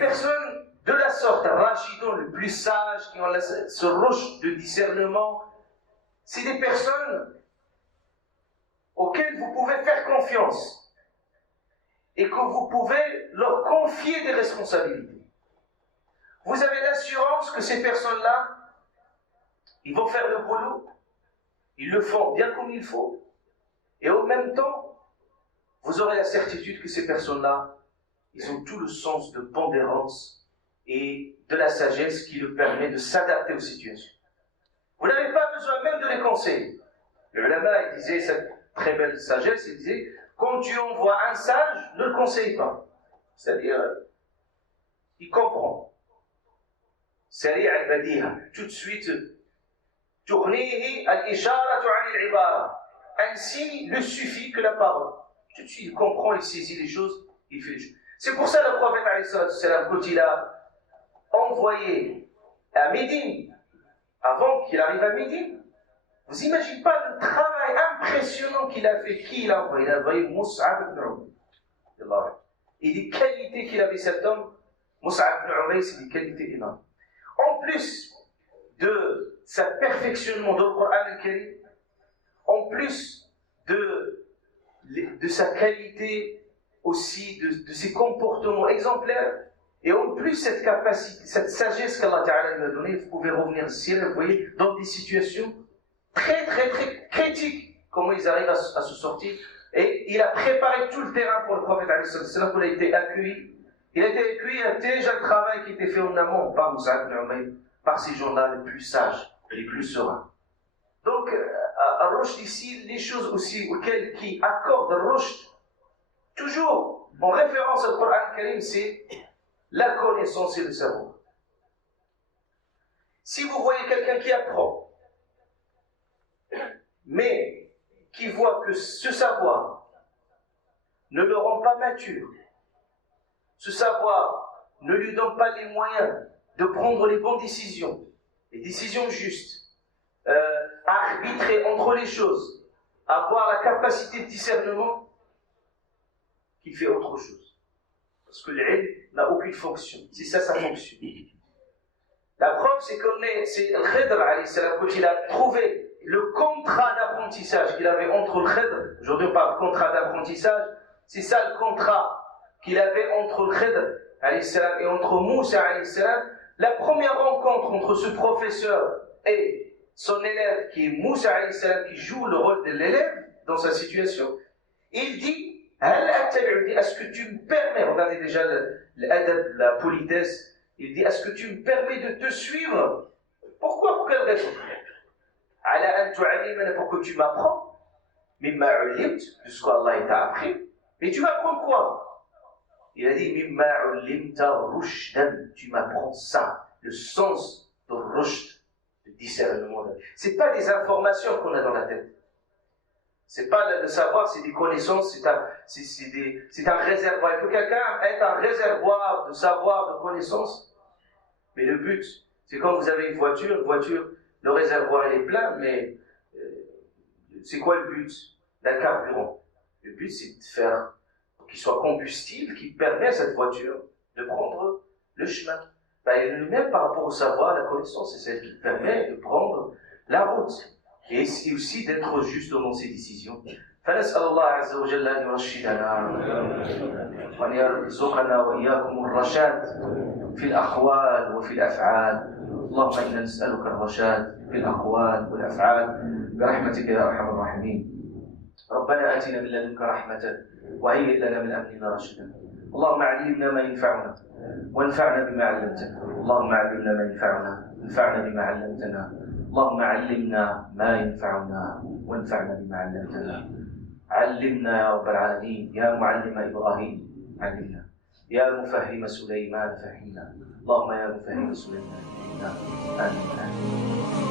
personnes de la sorte, Rachidon, le plus sage, qui ont ce roche de discernement, c'est des personnes auxquelles vous pouvez faire confiance et que vous pouvez leur confier des responsabilités. Vous avez l'assurance que ces personnes-là, ils vont faire le boulot, ils le font bien comme il faut, et en même temps, vous aurez la certitude que ces personnes-là, ils ont tout le sens de pondérance et de la sagesse qui leur permet de s'adapter aux situations. Vous n'avez pas besoin même de les conseiller. Le ulama, il disait cette très belle sagesse, il disait, quand tu envoies un sage, ne le conseille pas. C'est-à-dire, il comprend. Sari' al-badiha, tout de suite, tughnihi al-isharatu 'an al-'ibara. Un signe ne suffit que la parole. Tout de suite, il comprend, il saisit les choses, il fait les choses. C'est pour ça le prophète, quand il a envoyé à Médine, avant qu'il arrive à Médine, vous imaginez pas le travail impressionnant qu'il a fait. Qui il a envoyé? Il a envoyé Mus'ab ibn Umayr. Et les qualités qu'il avait cet homme, Mus'ab ibn Umayr, c'est des qualités énormes. En plus de sa perfectionnement dans le Coran al-Karim, en plus de sa qualité aussi, de ses comportements exemplaires, et en plus cette capacité, cette sagesse qu'Allah Ta'ala lui a donnée, vous pouvez revenir ici, vous voyez, dans des situations très critiques, comment ils arrivent à se sortir. Et il a préparé tout le terrain pour le prophète, il a été accueilli. Il a été accueilli, il a déjà le travail qui était fait en amont par Mus'ab ibn Umayr, par ces gens-là les plus sages, les plus sereins. Donc, Al-Rushd ici, les choses aussi auxquelles qui accordent Al-Rushd, toujours en référence au Coran al-Karim, c'est la connaissance et le savoir. Si vous voyez quelqu'un qui apprend, mais qui voit que ce savoir ne le rend pas mature, ce savoir ne lui donne pas les moyens de prendre les bonnes décisions, les décisions justes, arbitrer entre les choses, avoir la capacité de discernement, qu'il fait autre chose. Parce que l'ilm n'a aucune fonction. C'est ça sa fonction. La preuve, c'est c'est le Khidr, alayhi salam, quand il a trouvé le contrat d'apprentissage qu'il avait entre le Khidr, aujourd'hui on parle de contrat d'apprentissage, c'est ça le contrat qu'il avait entre le Khidr, alayhi salam, et entre Moussa, alayhi salam. La première rencontre entre ce professeur et son élève, qui est Moussa, alayhi salam, qui joue le rôle de l'élève dans sa situation, il dit, est-ce que tu me permets, regardez déjà l'adab, la politesse, il dit, est-ce que tu me permets de te suivre? Pourquoi? Pour quelle raison? Pour que tu m'apprends, mimma ulimt, de ce qu'Allah t'a appris. Mais tu m'apprends quoi? Il a dit, mimma ulimta rushdan, tu m'apprends ça, le sens de rushd, de discernement. C'est pas des informations qu'on a dans la tête. C'est pas le savoir, c'est des connaissances, c'est un réservoir. Il peut quelqu'un être un réservoir de savoir, de connaissances. Mais le but, c'est quand vous avez une voiture, le réservoir il est plein, mais c'est quoi le but d'un carburant? Le but, c'est de faire qu'il soit combustible, qui permet à cette voiture de prendre le chemin. Ben, même par rapport au savoir, la connaissance, c'est celle qui permet de prendre la route. Et aussi d'être juste dans ses décisions. فنسأل الله عز وجل أن يرشدنا وأن يرزقنا وإياكم الرشاد في الأقوال وفي الأفعال. اللهم إنا نسألك الرشاد في الأقوال والأفعال برحمتك يا أرحم الراحمين. ربنا آتنا من لدنك رحمة وهيئ لنا من أمرنا رشدا. اللهم علمنا ما ينفعنا وانفعنا بما علمتنا. اللهم علمنا ما ينفعنا وانفعنا بما علمتنا. اللهم علمنا ما ينفعنا وانفعنا بما علمتنا. علمنا يا رب العالمين. يا معلم إبراهيم علمنا. يا مفهم سليمان فهمنا. اللهم يا مفهم سليمان فهمنا. آمين.